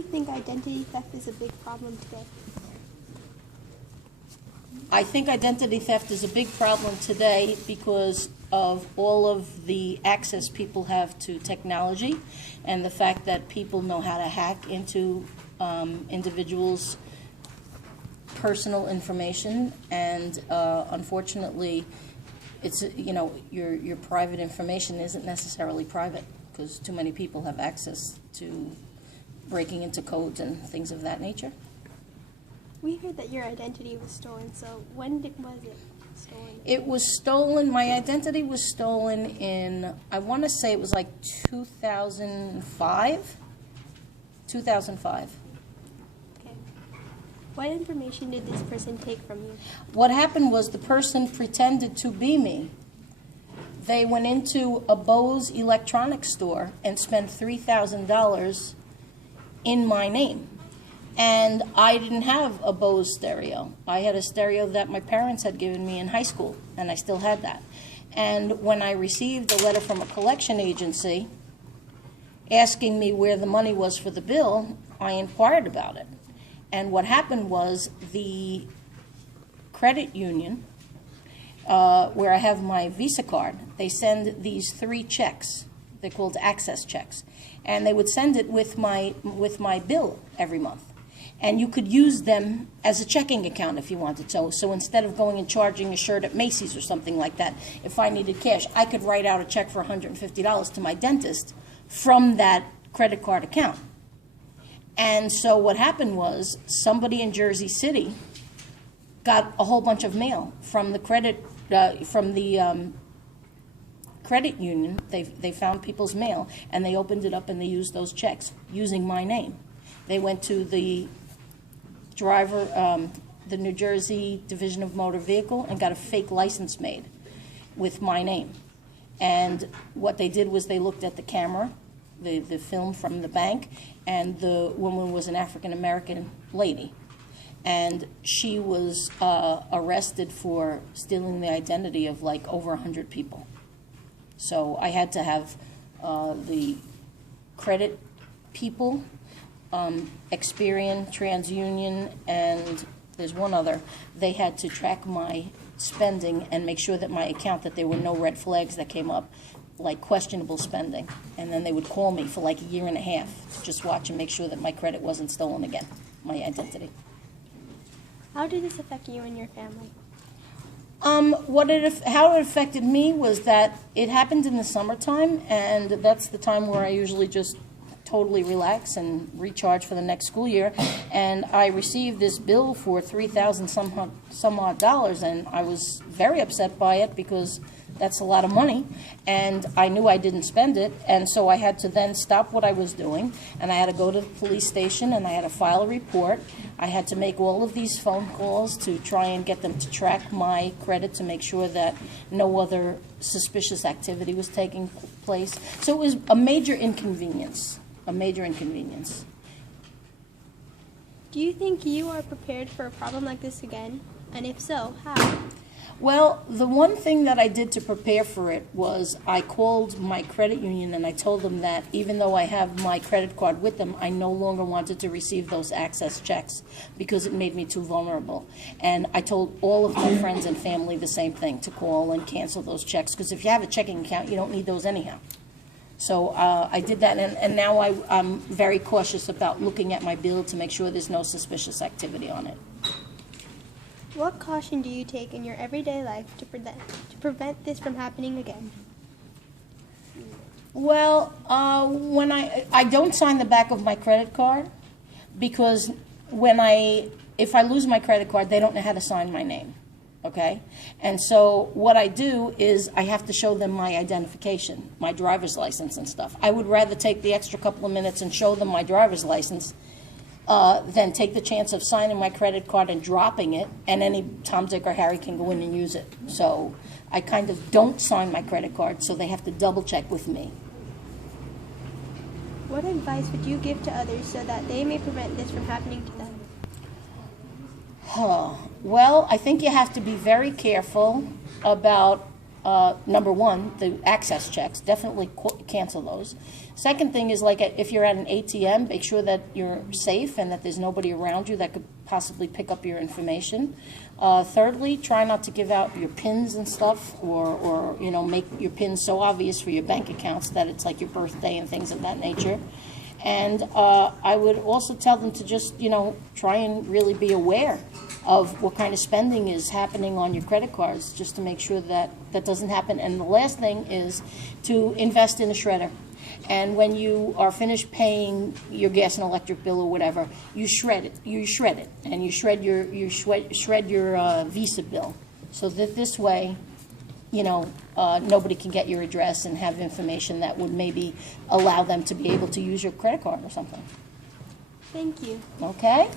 you think identity theft is a big problem today? I think identity theft is a big problem today because of all of the access people have to technology and the fact that people know how to hack into individuals' personal information, and unfortunately, it's, you know, your private information isn't necessarily private because too many people have access to breaking into codes and things of that nature. We heard that your identity was stolen, so when was it stolen? It was stolen, my identity was stolen in, I want to say it was like 2005? 2005. Okay. What information did this person take from you? What happened was the person pretended to be me. They went into a Bose electronics store and spent $3,000 in my name. And I didn't have a Bose stereo. I had a stereo that my parents had given me in high school, and I still had that. And when I received a letter from a collection agency asking me where the money was for the bill, I inquired about it. And what happened was the credit union, where I have my Visa card, they send these 3 checks. They're called access checks. And they would send it with my bill every month. And you could use them as a checking account if you wanted to. So instead of going and charging a shirt at Macy's or something like that, if I needed cash, I could write out a check for $150 to my dentist from that credit card account. And so what happened was somebody in Jersey City got a whole bunch of mail from the credit union. They found people's mail, and they opened it up and they used those checks using my name. They went to the the New Jersey Division of Motor Vehicle, and got a fake license made with my name. And what they did was they looked at the camera, the film from the bank, and the woman was an African-American lady. And she was arrested for stealing the identity of like over 100 people. So I had to have the credit people, Experian, TransUnion, and there's one other. They had to track my spending and make sure that my account, that there were no red flags that came up, like questionable spending. And then they would call me for like a year and a half to just watch and make sure that my credit wasn't stolen again, my identity. How did this affect you and your family? How it affected me was that it happened in the summertime, and that's the time where I usually just totally relax and recharge for the next school year. And I received this bill for $3,000 some odd dollars, and I was very upset by it because that's a lot of money, and I knew I didn't spend it, and so I had to then stop what I was doing, and I had to go to the police station, and I had to file a report. I had to make all of these phone calls to try and get them to track my credit to make sure that no other suspicious activity was taking place. So it was a major inconvenience, a major inconvenience. Do you think you are prepared for a problem like this again? And if so, how? Well, the one thing that I did to prepare for it was I called my credit union and I told them that even though I have my credit card with them, I no longer wanted to receive those access checks because it made me too vulnerable. And I told all of my friends and family the same thing, to call and cancel those checks, because if you have a checking account, you don't need those anyhow. So I did that, and now I'm very cautious about looking at my bill to make sure there's no suspicious activity on it. What caution do you take in your everyday life to prevent this from happening again? Well, when I don't sign the back of my credit card, because if I lose my credit card, they don't know how to sign my name, okay? And so what I do is I have to show them my identification, my driver's license and stuff. I would rather take the extra couple of minutes and show them my driver's license than take the chance of signing my credit card and dropping it, and any Tom, Dick, or Harry can go in and use it. So I kind of don't sign my credit card, so they have to double check with me. What advice would you give to others so that they may prevent this from happening to them? Well, I think you have to be very careful about number one, the access checks, definitely cancel those. Second thing is, like, if you're at an ATM, make sure that you're safe and that there's nobody around you that could possibly pick up your information. Thirdly, try not to give out your PINs and stuff, or make your PINs so obvious for your bank accounts that it's like your birthday and things of that nature. And I would also tell them to just, try and really be aware of what kind of spending is happening on your credit cards, just to make sure that that doesn't happen. And the last thing is to invest in a shredder. And when you are finished paying your gas and electric bill or whatever, you shred it. And you shred your Visa bill, so that this way, nobody can get your address and have information that would maybe allow them to be able to use your credit card or something. Thank you. Okay?